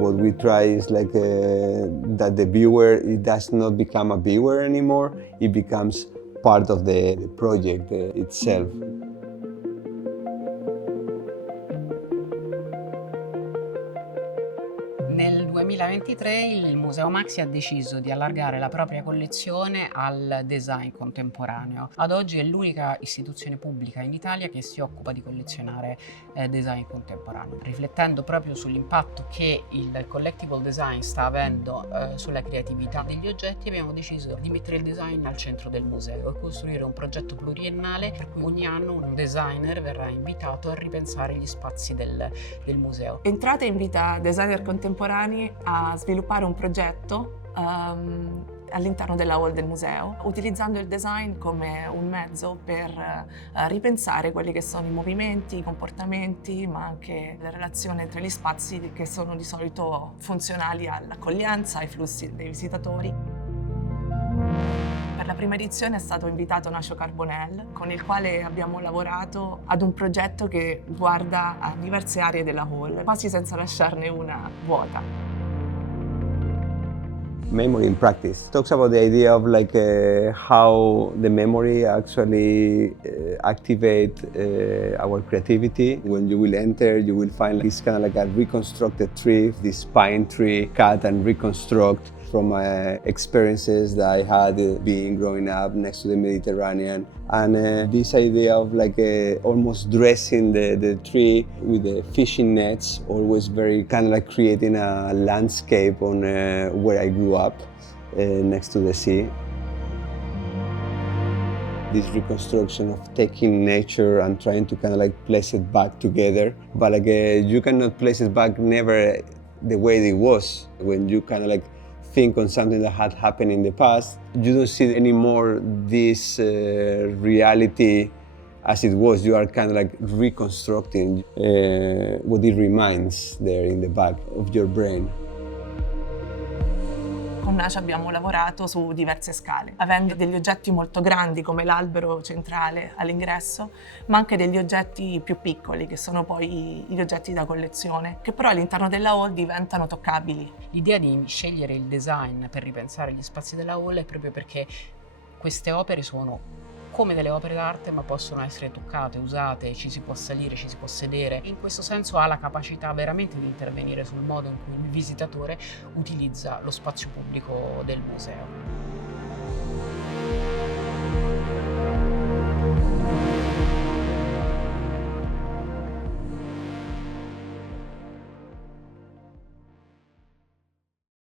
What we try is like that the viewer, it does not become a viewer anymore, it becomes part of the project itself. Nel 2023 il Museo Maxi ha deciso di allargare la propria collezione al design contemporaneo. Ad oggi è l'unica istituzione pubblica in Italia che si occupa di collezionare design contemporaneo. Riflettendo proprio sull'impatto che il collectible design sta avendo sulla creatività degli oggetti, abbiamo deciso di mettere il design al centro del museo e costruire un progetto pluriennale per cui ogni anno un designer verrà invitato a ripensare gli spazi del museo. Entrate invita designer contemporanei a sviluppare un progetto all'interno della hall del museo, utilizzando il design come un mezzo per ripensare quelli che sono i movimenti, i comportamenti, ma anche la relazione tra gli spazi che sono di solito funzionali all'accoglienza, ai flussi dei visitatori. Per la prima edizione è stato invitato Nacio Carbonell, con il quale abbiamo lavorato ad un progetto che guarda a diverse aree della hall, quasi senza lasciarne una vuota. Memory in practice talks about the idea of like how the memory actually activate our creativity. When you will enter, you will find this kind of like a reconstructed tree, this pine tree cut and reconstruct from experiences that I had being growing up next to the Mediterranean. And this idea of like almost dressing the tree with the fishing nets, always very kind of like creating a landscape on where I grew up next to the sea. This reconstruction of taking nature and trying to kind of like place it back together, but like you cannot place it back never the way it was. When you kind of like think on something that had happened in the past, you don't see anymore this reality as it was. You are kind of like reconstructing what it reminds there in the back of your brain. Con Nacio abbiamo lavorato su diverse scale, avendo degli oggetti molto grandi come l'albero centrale all'ingresso, ma anche degli oggetti più piccoli che sono poi gli oggetti da collezione, che però all'interno della hall diventano toccabili. L'idea di scegliere il design per ripensare gli spazi della hall è proprio perché queste opere sono come delle opere d'arte, ma possono essere toccate, usate, ci si può salire, ci si può sedere. In questo senso ha la capacità veramente di intervenire sul modo in cui il visitatore utilizza lo spazio pubblico del museo.